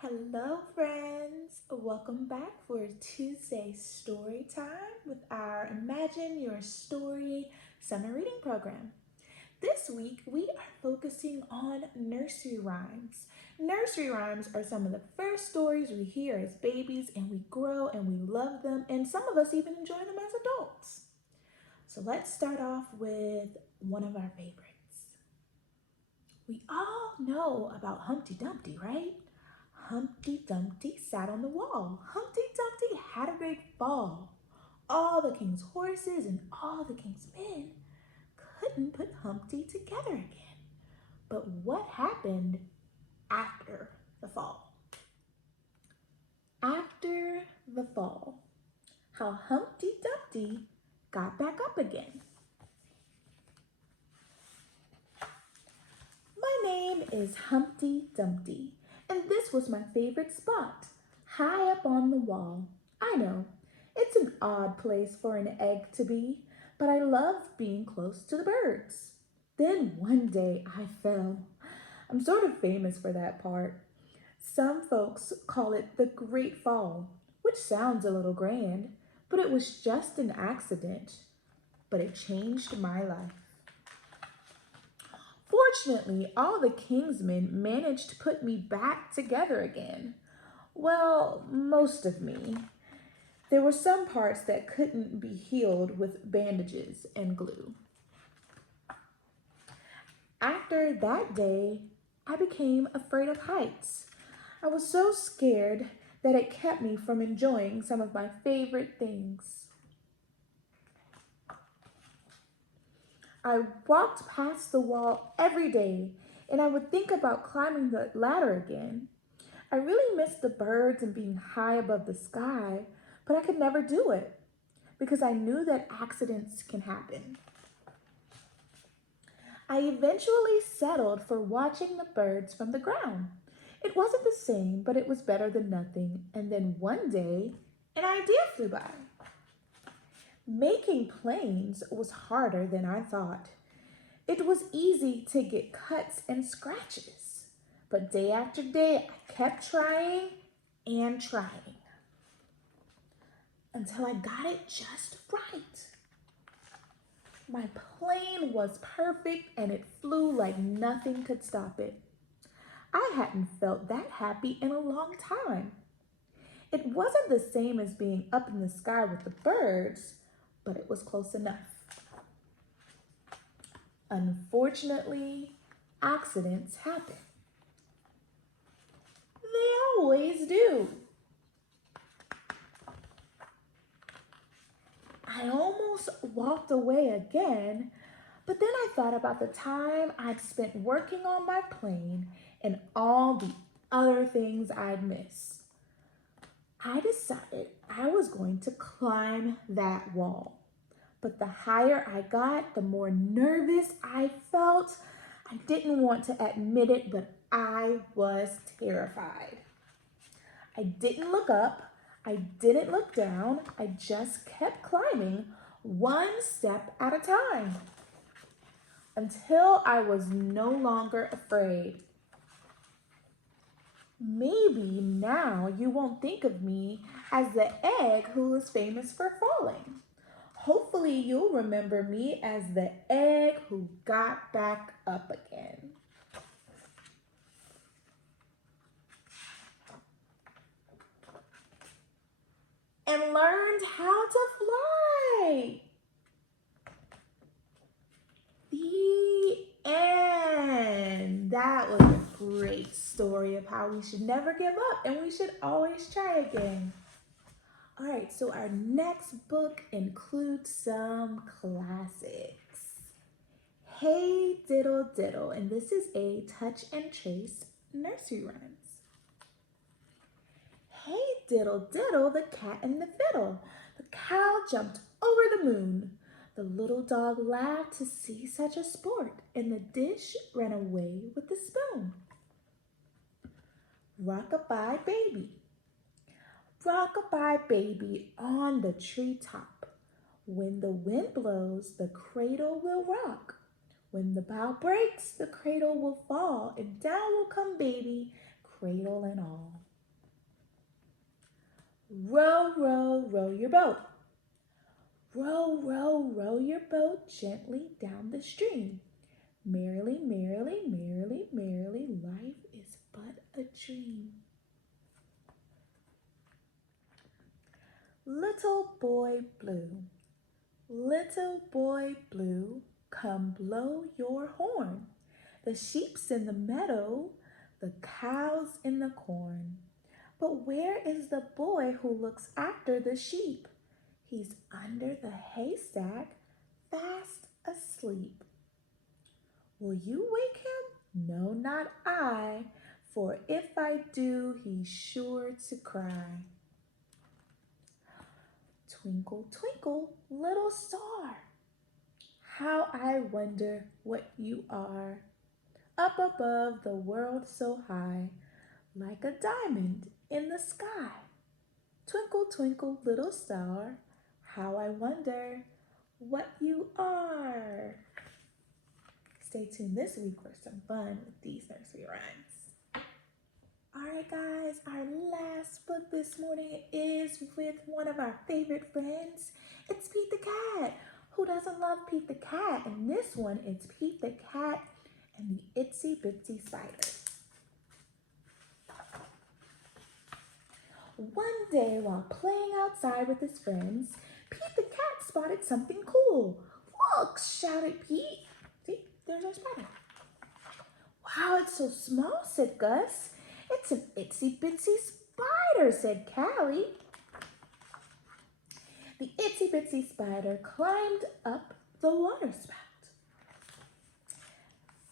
Hello, friends. Welcome back for Tuesday story time with our Imagine Your Story summer reading program. This week, we are focusing on nursery rhymes. Nursery rhymes are some of the first stories we hear as babies, and we grow and we love them, and some of us even enjoy them as adults. So let's start off with one of our favorites. We all know about Humpty Dumpty, right? Humpty Dumpty sat on the wall. Humpty Dumpty had a great fall. All the king's horses and all the king's men couldn't put Humpty together again. But what happened after the fall? After the fall, how Humpty Dumpty got back up again. My name is Humpty Dumpty, and this was my favorite spot, high up on the wall. I know, it's an odd place for an egg to be, but I love being close to the birds. Then one day I fell. I'm sort of famous for that part. Some folks call it the Great Fall, which sounds a little grand, but it was just an accident. But it changed my life. Fortunately, all the Kingsmen managed to put me back together again. Well, most of me. There were some parts that couldn't be healed with bandages and glue. After that day, I became afraid of heights. I was so scared that it kept me from enjoying some of my favorite things. I walked past the wall every day, and I would think about climbing the ladder again. I really missed the birds and being high above the sky, but I could never do it because I knew that accidents can happen. I eventually settled for watching the birds from the ground. It wasn't the same, but it was better than nothing. And then one day, an idea flew by. Making planes was harder than I thought. It was easy to get cuts and scratches, but day after day I kept trying and trying until I got it just right. My plane was perfect and it flew like nothing could stop it. I hadn't felt that happy in a long time. It wasn't the same as being up in the sky with the birds, but it was close enough. Unfortunately, accidents happen. They always do. I almost walked away again, but then I thought about the time I'd spent working on my plane and all the other things I'd miss. I decided I was going to climb that wall. But the higher I got, the more nervous I felt. I didn't want to admit it, but I was terrified. I didn't look up. I didn't look down. I just kept climbing one step at a time until I was no longer afraid. Maybe now you won't think of me as the egg who is famous for falling. Hopefully you'll remember me as the egg who got back up again. And learned how to fly. The end. That was a great story of how we should never give up and we should always try again. All right, so our next book includes some classics. Hey Diddle Diddle, and this is a touch and trace nursery rhymes. Hey diddle diddle, the cat and the fiddle. The cow jumped over the moon. The little dog laughed to see such a sport, and the dish ran away with the spoon. Rock-a-bye baby. Rock-a-bye baby on the treetop. When the wind blows, the cradle will rock. When the bough breaks, the cradle will fall, and down will come baby, cradle and all. Row, row, row your boat. Row, row, row your boat gently down the stream. Merrily, merrily, merrily, merrily, life is but a dream. Little boy blue, little boy blue, come blow your horn. The sheep's in the meadow, the cow's in the corn. But where is the boy who looks after the sheep? He's under the haystack, fast asleep. Will you wake him? No, not I, for if I do, he's sure to cry. Twinkle, twinkle, little star, how I wonder what you are. Up above the world so high, like a diamond in the sky. Twinkle, twinkle, little star, how I wonder what you are. Stay tuned this week for some fun with these nursery rhymes. Alright guys, our last book this morning is with one of our favorite friends. It's Pete the Cat. Who doesn't love Pete the Cat? And this one is Pete the Cat and the Itsy Bitsy Spider. One day while playing outside with his friends, Pete the Cat spotted something cool. Look, shouted Pete. See, there's our spider. Wow, it's so small, said Gus. It's an itsy bitsy spider, said Callie. The itsy bitsy spider climbed up the water spout.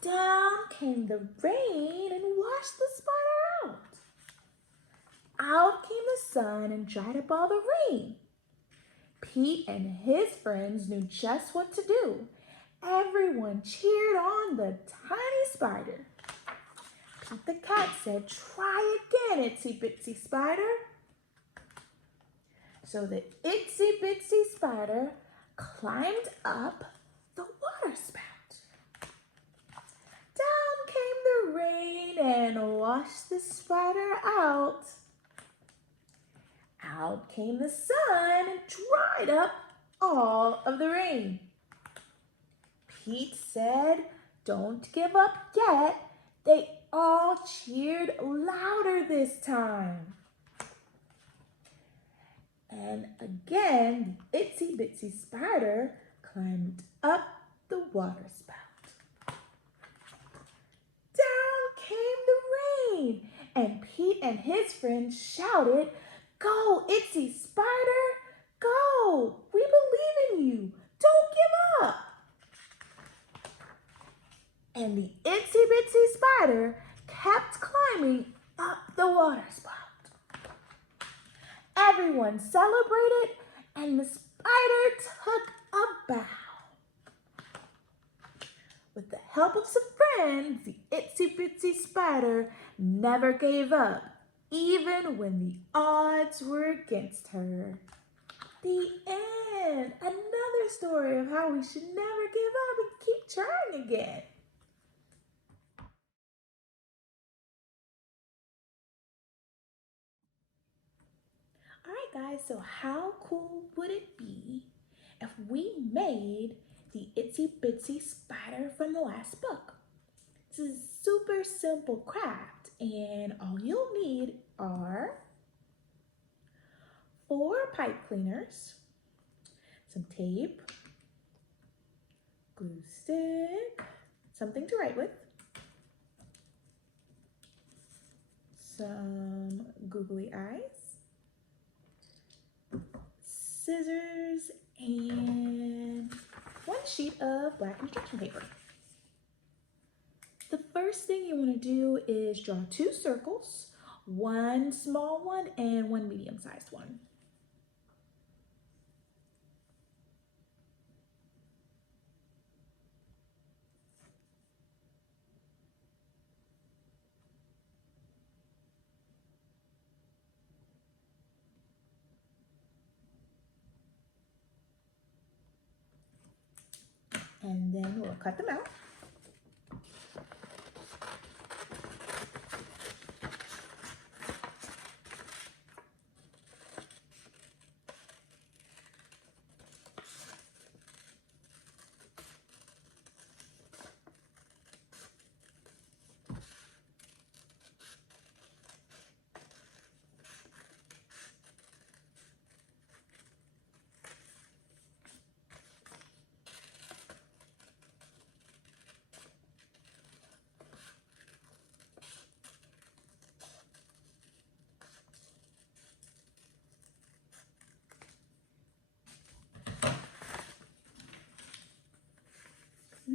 Down came the rain and washed the spider out. Out came the sun and dried up all the rain. Pete and his friends knew just what to do. Everyone cheered on the tiny spider. Pete the Cat said, "Try again, itsy bitsy spider." So the itsy bitsy spider climbed up the water spout. Down came the rain and washed the spider out. Out came the sun and dried up all of the rain. Pete said, "Don't give up yet." They all cheered louder this time. And again, the itsy bitsy spider climbed up the water spout. Down came the rain, and Pete and his friends shouted, "Go, itsy spider, go! We believe in you. Don't give up." And the itsy bitsy spider kept climbing up the water spout. Everyone celebrated, and the spider took a bow. With the help of some friends, the itsy bitsy spider never gave up, even when the odds were against her. The end. Another story of how we should never give up and keep trying again. All right, guys, so how cool would it be if we made the itsy bitsy spider from the last book? This is a super simple craft, and all you'll need are 4 pipe cleaners, some tape, glue stick, something to write with, some googly eyes, scissors, and 1 sheet of black construction paper. The first thing you want to do is draw 2 circles, 1 small one and 1 medium-sized one. And then we'll cut them out.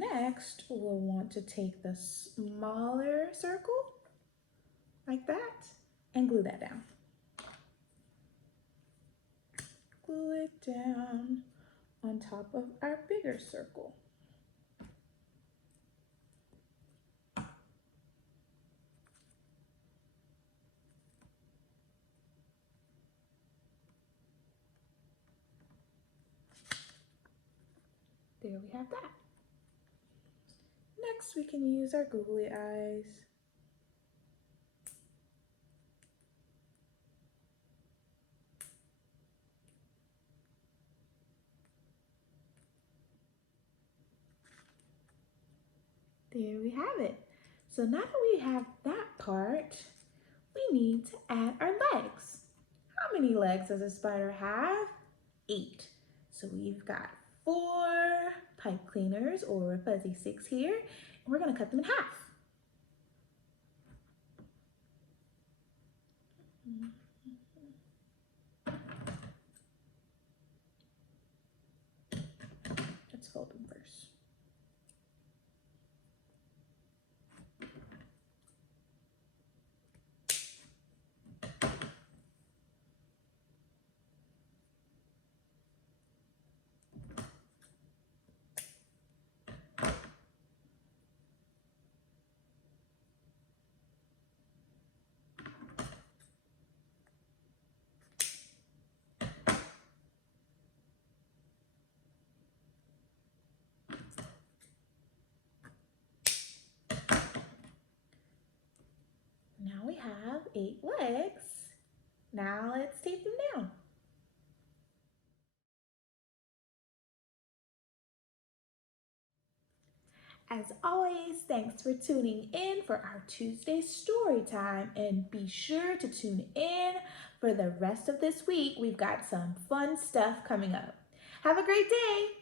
Next, we'll want to take the smaller circle, like that, and glue that down. Glue it down on top of our bigger circle. There we have that. Next, we can use our googly eyes. There we have it. So now that we have that part, we need to add our legs. How many legs does a spider have? 8. So we've got 4 pipe cleaners or fuzzy sticks here, and we're going to cut them in half. Let's fold them first. Now we have 8 legs. Now let's tape them down. As always, thanks for tuning in for our Tuesday story time, and be sure to tune in for the rest of this week. We've got some fun stuff coming up. Have a great day.